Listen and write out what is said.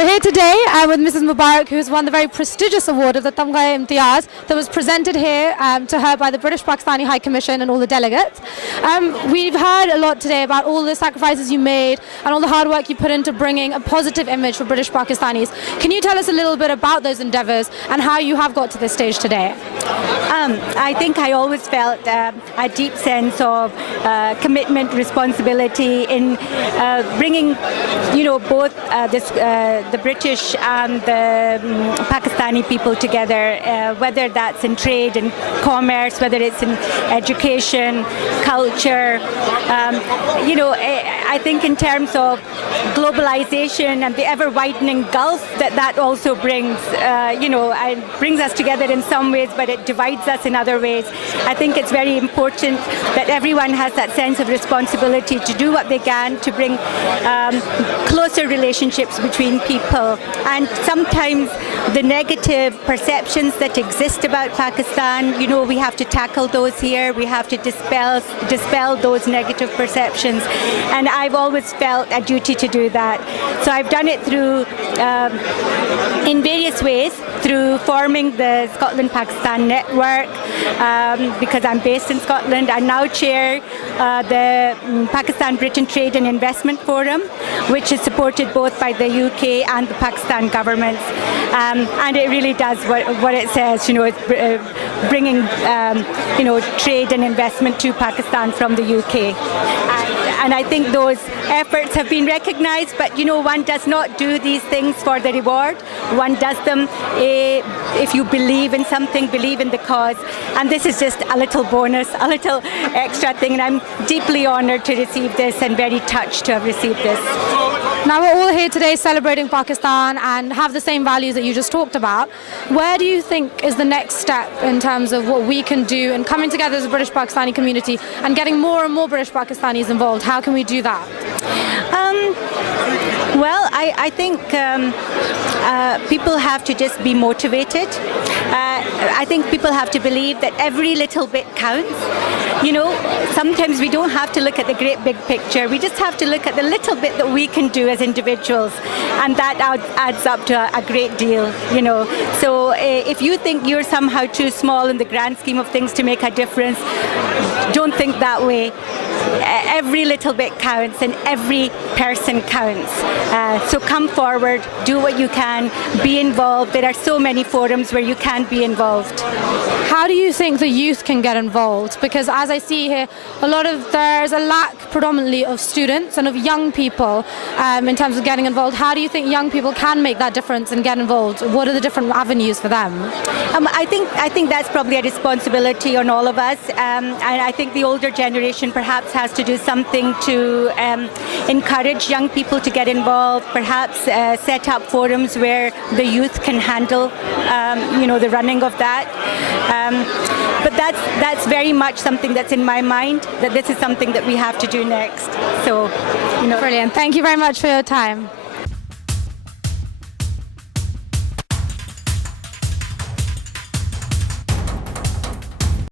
We're here today with Mrs. Mubarak, who's won the very prestigious award of the Tamgha Imtiaz that was presented here to her by the British Pakistani High Commission and all the delegates. We've heard a lot today about all the sacrifices you made and all the hard work you put into bringing a positive image for British Pakistanis. Can you tell us a little bit about those endeavours and how you have got to this stage today? I think I always felt a deep sense of commitment, responsibility in bringing, both the British and the Pakistani people together, whether that's in trade and commerce, whether it's in education, culture. I think in terms of globalization and the ever-widening gulf that also brings, brings us together in some ways, but it divides us in other ways. I think it's very important that everyone has that sense of responsibility to do what they can to bring closer relationships between people. And sometimes the negative perceptions that exist about Pakistan, we have to tackle those here. We have to dispel those negative perceptions. And I've always felt a duty to do that. So I've done it through, in various ways, through forming the Scotland-Pakistan Network, because I'm based in Scotland. I now chair the Pakistan-Britain Trade and Investment Forum, which is supported both by the UK and the Pakistan governments. And it really does what it says, it's bringing, trade and investment to Pakistan from the UK. And I think those efforts have been recognized, but one does not do these things for the reward. One does them if you believe in something, believe in the cause. And this is just a little bonus, a little extra thing. And I'm deeply honored to receive this and very touched to have received this. Now we're all here today celebrating Pakistan and have the same values that you just talked about. Where do you think is the next step in terms of what we can do in coming together as a British Pakistani community and getting more and more British Pakistanis involved? How can we do that? Well, I think people have to just be motivated. I think people have to believe that every little bit counts. Sometimes we don't have to look at the great big picture. We just have to look at the little bit that we can do as individuals, and that adds up to a great deal. So if you think you're somehow too small in the grand scheme of things to make a difference, don't think that way. Every little bit counts and every person counts. So come forward, do what you can, be involved. There are so many forums where you can be involved. How do you think the youth can get involved? Because as I see here, there's a lack predominantly of students and of young people in terms of getting involved. How do you think young people can make that difference and get involved? What are the different avenues for them? I think that's probably a responsibility on all of us. And I think the older generation perhaps has to do something to encourage young people to get involved, perhaps set up forums where the youth can handle the running of that. But that's very much something that's in my mind, that this is something that we have to do next. So, Brilliant. Thank you very much for your time.